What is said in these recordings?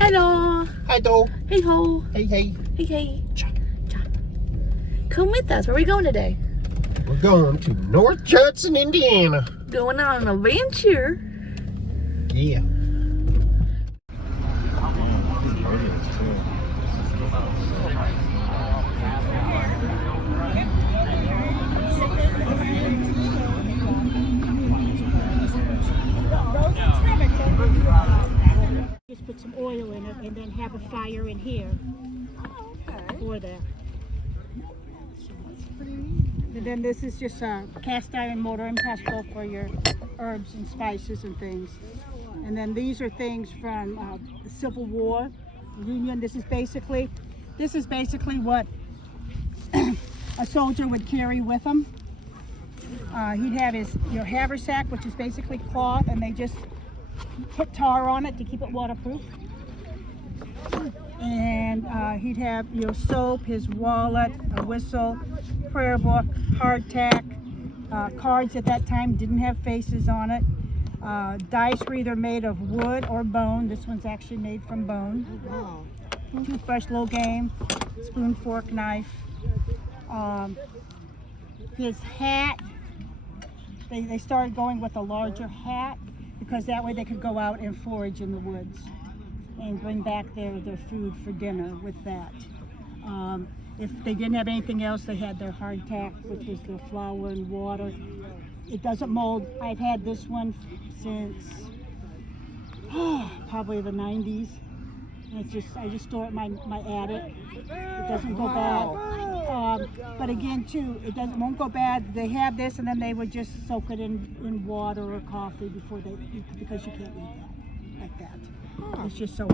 Hello. Hi, Do. Hey ho. Hey, hey. Hey hey. Cha, cha. Come with us. Where are we going today? We're going to North Judson, Indiana. Going on an adventure. Yeah. Just put some oil in it and then have a fire in here for that. And then this is just a cast iron mortar and pestle for your herbs and spices and things. And then these are things from the Civil War, Union. This is basically what a soldier would carry with him. He'd have your haversack, which is basically cloth, and they just put tar on it to keep it waterproof. And he'd have your soap, his wallet, a whistle, prayer book, hardtack, cards at that time didn't have faces on it. Dice were either made of wood or bone. This one's actually made from bone. Toothbrush, little game, spoon, fork, knife. His hat, they started going with a larger hat because that way they could go out and forage in the woods and bring back their food for dinner with that. If they didn't have anything else, they had their hardtack, which was their flour and water. It doesn't mold. I've had this one since probably the 90s. And I just store it in my attic. It doesn't go bad. But again, too, won't go bad. They have this, and then they would just soak it in water or coffee before they eat, because you can't eat that like that. It's just so.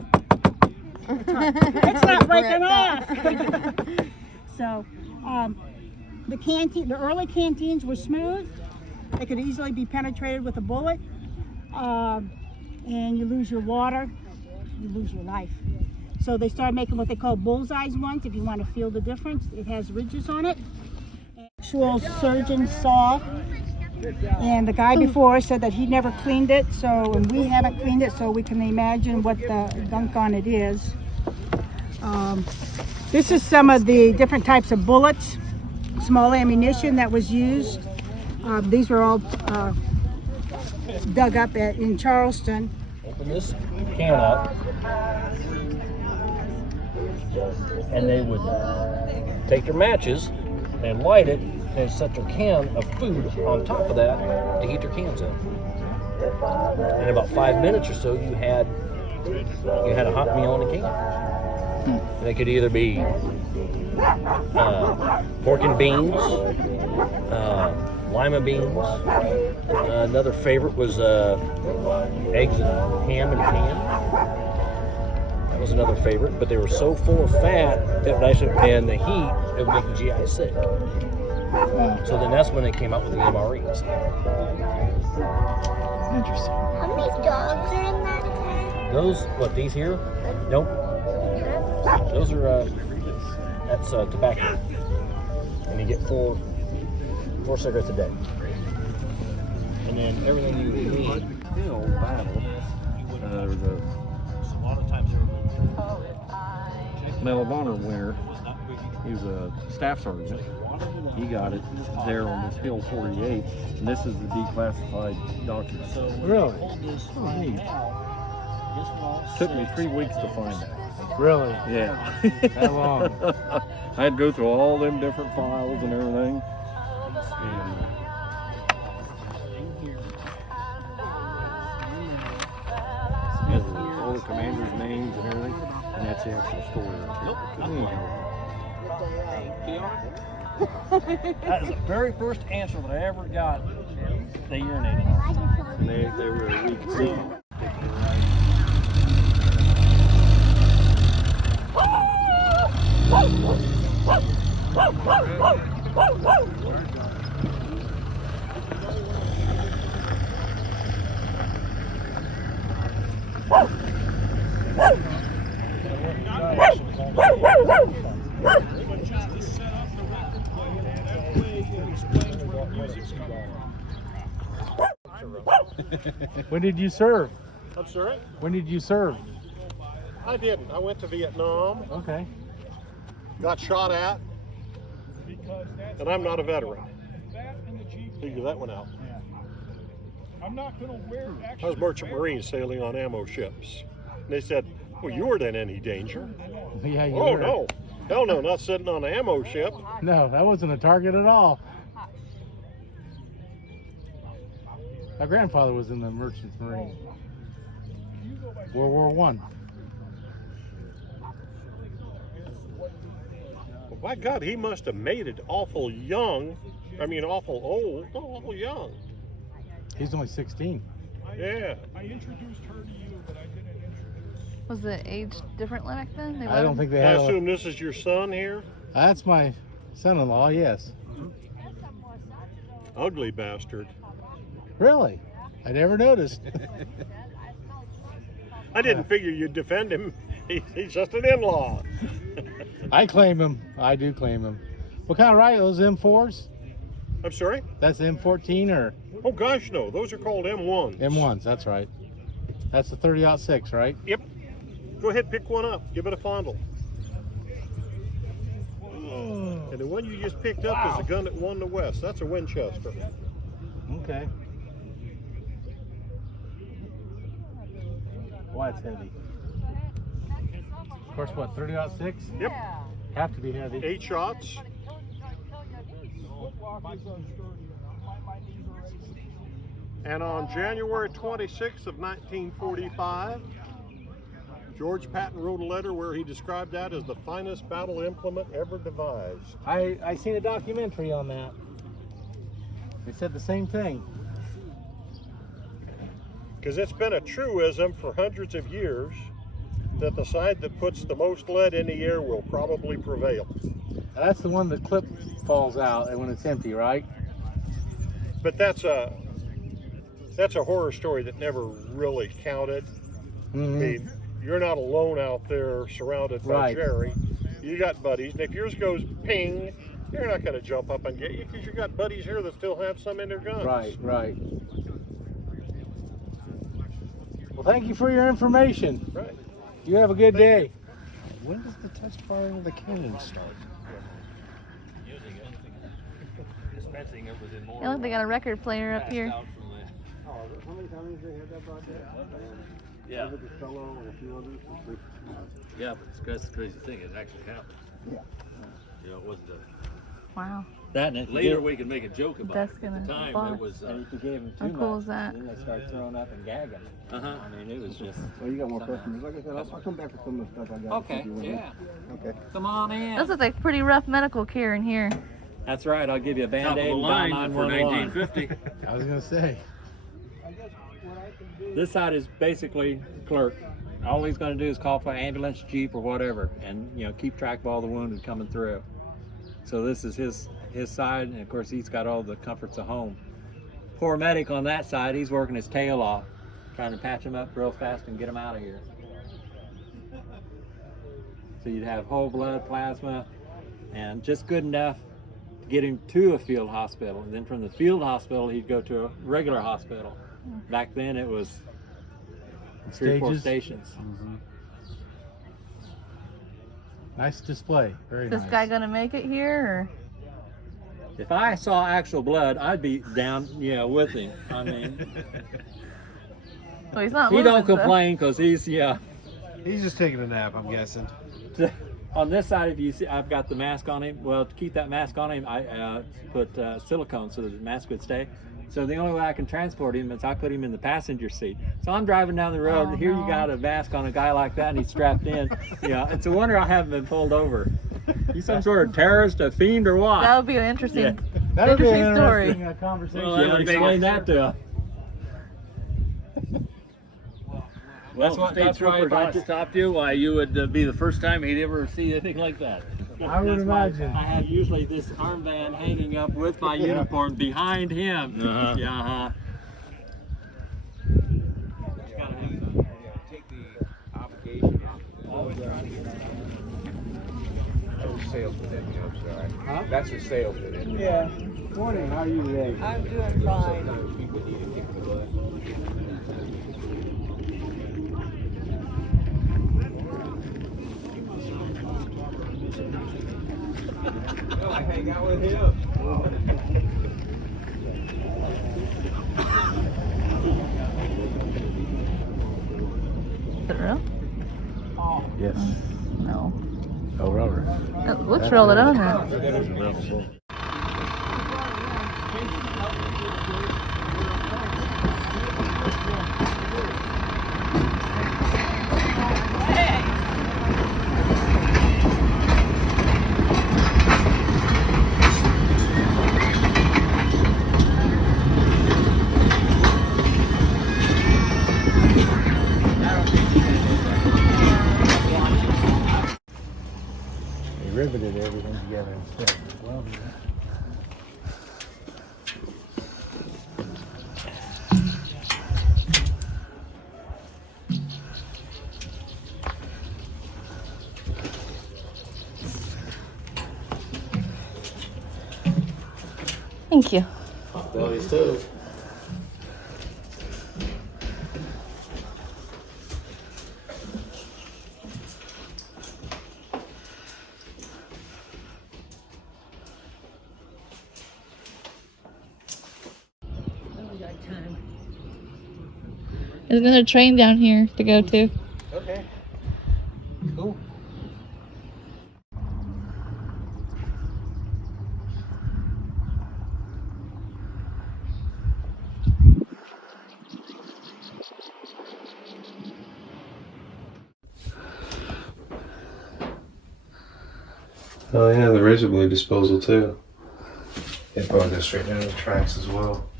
It's not breaking off. So, the early canteens were smooth. They could easily be penetrated with a bullet, and you lose your water, you lose your life. So they started making what they call bullseyes ones. If you want to feel the difference, it has ridges on it. Actual surgeon saw, and the guy before said that he never cleaned it. So, and we haven't cleaned it, so we can imagine what the gunk on it is. This is some of the different types of bullets, small ammunition that was used. These were all dug up in Charleston. Open this can up, and they would take their matches and light it and set their can of food on top of that to heat their cans up. In about 5 minutes or so, you had a hot meal in a can. And it could either be pork and beans, lima beans. Another favorite was eggs and ham in a can. That was another favorite, but they were so full of fat and the heat, it would make the GI sick. So then that's when they came out with the MREs. Interesting. How many dogs are in that can? Those, these here? Nope. Those are, that's tobacco. And you get four cigarettes a day. And then everything you need. Hill battle. There's a Medal of Honor winner. He was a staff sergeant. He got it there on this Hill 48, and this is the declassified document. Really? Oh, neat. Took me 3 weeks to find that. Really? Yeah. How long? I had to go through all them different files and everything. And has all the commanders' names and everything, and that's the actual story. That is the very first answer that I ever got. They urinated on. And they were a week ago. When did you serve? I'm sorry? When did you serve? I didn't. I went to Vietnam, Okay. got shot at, and I'm not a veteran. Figure that one out. I'm not going to wear I was merchant marine sailing on ammo ships. And they said, well, you weren't in any danger. Yeah, you Oh, were. no. Hell no, not sitting on an ammo ship. No, that wasn't a target at all. My grandfather was in the Merchant Marine. World War One. Well, by God, he must have made it awful young. I mean, awful old, awful young. He's only 16. Yeah. I introduced her to you, but I didn't introduce. Was the age different back then? They I let don't him- think they I had. assume this is your son here? That's my son-in-law. Yes. Ugly bastard. Really? I never noticed. I didn't figure you'd defend him. He's just an in-law. I claim him. I do claim him. What kind of rifle? Those M4s? I'm sorry? That's M14 or Oh, gosh, no. Those are called M1s. M1s? That's right. That's the 30-06, right? Yep. Go ahead, pick one up. Give it a fondle. And the one you just picked up is the gun that won the West. That's a Winchester. Okay. Why it's heavy? Of course, what? 30-06? Yep. Have to be heavy. 8 shots. And on January 26th of 1945, George Patton wrote a letter where he described that as the finest battle implement ever devised. I seen a documentary on that. They said the same thing. Because it's been a truism for hundreds of years that the side that puts the most lead in the air will probably prevail. That's the one the clip falls out and when it's empty, right? But that's a horror story that never really counted. I mean, you're not alone out there surrounded by Right. Jerry. You got buddies, and if yours goes ping, you're not going to jump up and get you because you got buddies here that still have some in their guns. Right, right. Well, thank you for your information. Right. You have a good day. When does the test firing of the cannon start? Yeah, look, they got a record player up here. How many times they had that project? Yeah. Fellow and a few others. Yeah, but that's the crazy thing. It actually happened. Yeah. You know, it wasn't a... Wow. That and if you Later give- we can make a joke about That's it. gonna At the time, boss. it was... and if you gave them How too cool much, is that? then they start throwing up and gagging. Uh-huh. I mean, it was just. Well, you got more customers. Like I said, I'll come back with some of the stuff I got. Okay, yeah. Okay. Come on in. This looks like pretty rough medical care in here. That's right. I'll give you a Top of Band-Aid the and line dial for 911. 1950. I was gonna say. This side is basically clerk. All he's gonna do is call for ambulance, jeep, or whatever, and keep track of all the wounded coming through. So this is his side, and of course he's got all the comforts of home. Poor medic on that side, he's working his tail off, trying to patch him up real fast and get him out of here. So you'd have whole blood, plasma, and just good enough to get him to a field hospital. And then from the field hospital, he'd go to a regular hospital. Back then it was 3 or 4 stations. Nice display, very Is this guy gonna make it here, If I saw actual blood, I'd be down, with him. I mean, or? Well, he's not. he losing, don't so- complain because he's, He's just taking a nap, I'm guessing. On this side, if you see, I've got the mask on him. Well, to keep that mask on him, I put silicone so that the mask would stay. So the only way I can transport him is I put him in the passenger seat. So I'm driving down the road, and here you got a mask on a guy like that, and he's strapped in. It's a wonder I haven't been pulled over. He's some sort of terrorist, a fiend, or what? That would be an interesting, That would be an interesting story. interesting conversation. Well, that would explain that to him. Well, That's state why trooper if I not stopped you, why you would be the first time he'd ever see anything like that. I would imagine. I have usually this armband hanging up with my uniform behind him. Uh-huh. Yeah. Take the obligation off. That's sales within me, I'm sorry. Huh? That's a sales within me. Yeah. Morning. How are you today? I'm doing fine. Sometimes people need to kick the butt. I hang out with him. Is it real? Yes. No. Oh, rubber. Let's roll it on there. They riveted everything together instead. Well, Thank you. Belly's too. There's another train down here to go to. Okay. Cool. Oh yeah, the razor blade disposal too. It probably goes straight down the tracks as well.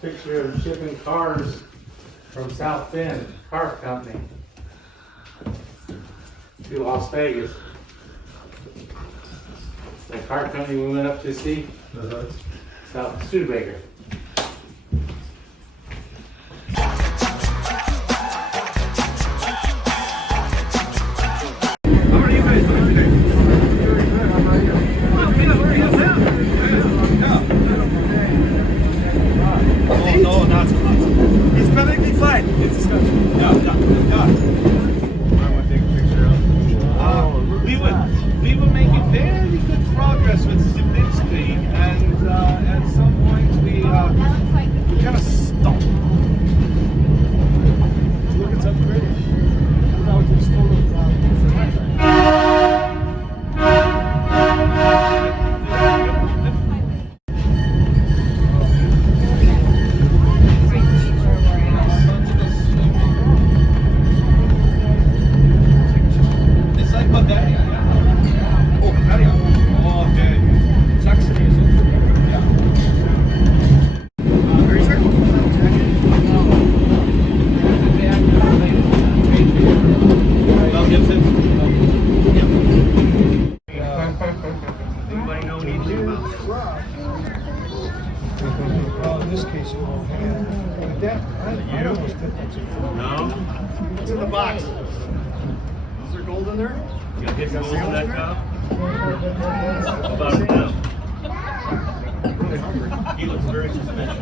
Picture of shipping cars from South Bend Car Company to Las Vegas. The car company we went up to see, South Studebaker. We were making very good progress with Stupinski, and at some point we kind of stopped. Look, it's upgraded. Without this photo It's like Bavaria. Oh, Bavaria. Oh, okay. Saxony is also there. Yeah. Are you talking about full jacket? Mel Gibson? Anybody know anything about this? Well, in this case, it won't have. But that, I almost did that. No? What's in the box? Is there gold in there? You got hit gold in that cup? How about it now? He looks very suspicious.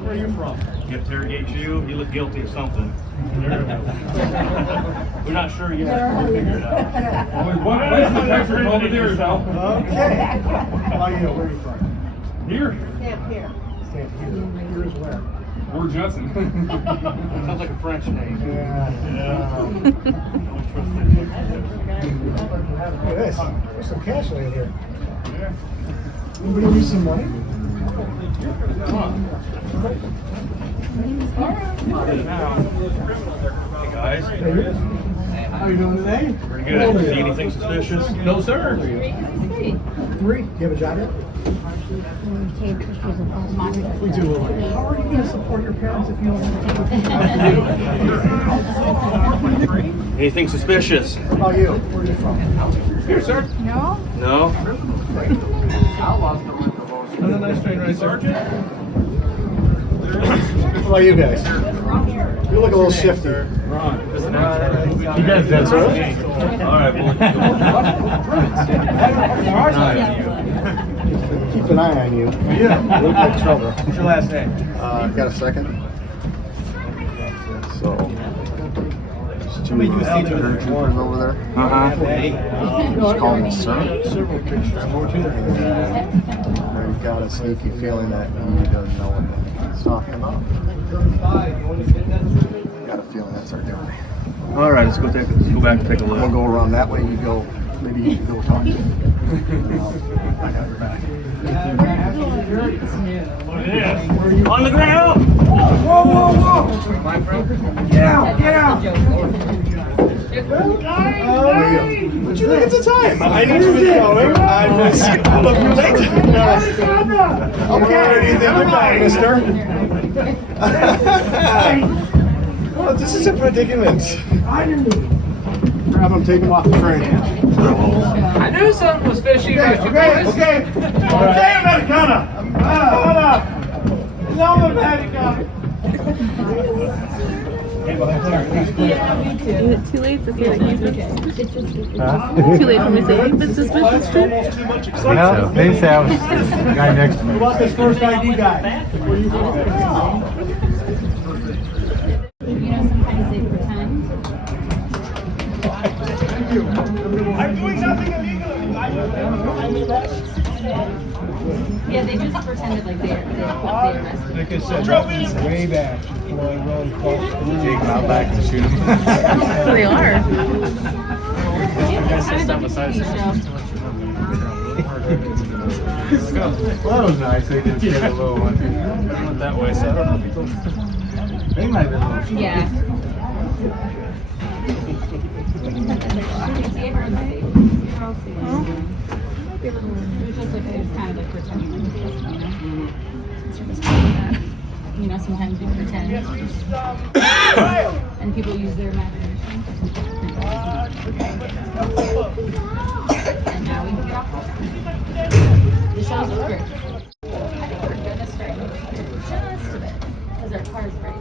Where are you from? You interrogate you, you look guilty of something. We're not sure yet. We'll figure it out. Over there, Sal. Okay. How about you? Where are you from? Here. Stand here. Stand here. Here is where? Or Judson. Sounds like a French name. Yeah. Look at this. There's some cash laying here. Anybody need some money? Come on. Hey guys. How you doing today? Pretty good. See anything suspicious? No, sir. 3. Do you have a job yet? We do. How are you going to support your parents if you don't have to? Anything suspicious? How about you? Where are you from? Here, sir. No? No? Another nice train ride, Sergeant. How about you guys? You look a little shifty. Ron. You guys done service? All right, Keep an eye on you. Yeah. Look like trouble. What's your last name? Got a second? So, there's two paratroopers over there. Just call me sir. I've got a sneaky feeling that he doesn't know what he's talking about. Got a feeling that's our guy. All right, let's go back and take a look. We'll go around that way. You go. Maybe you can go talk to him. I got your back. On the ground! Whoa, whoa, whoa! Get out, get out! What you think at the time? I knew you were going. I was late. Okay, anything like that, mister? Well, this is a predicament. Grab him, take him off the train. I knew something was fishy about you guys. Okay, Americana! No, Americana! Is it too late to say that he's too late for me to say anything suspicious trip? No, they say I was the guy next to me. What about this first ID guy? Where you from? Sometimes they pretend. I'm doing nothing illegal. Yeah, they just pretended like they arrested. Like I said, way back before I rode across the room. Take him out back and shoot him. They are. Well, that was nice. They did get a little one. Went that way, so I don't know if people. They might have been a little. Yeah. It was just like, it was kind of like pretending. You know, sometimes we pretend. And people use their imagination. And now we can get off. The show's over. I think we're gonna start just a bit. Because our car's break.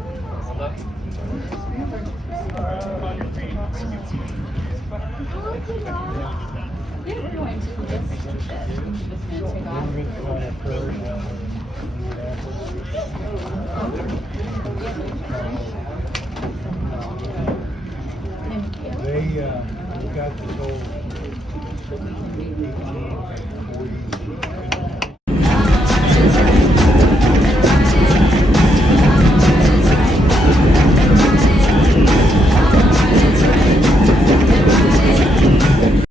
Yeah, we're going to this. I'm just gonna take off.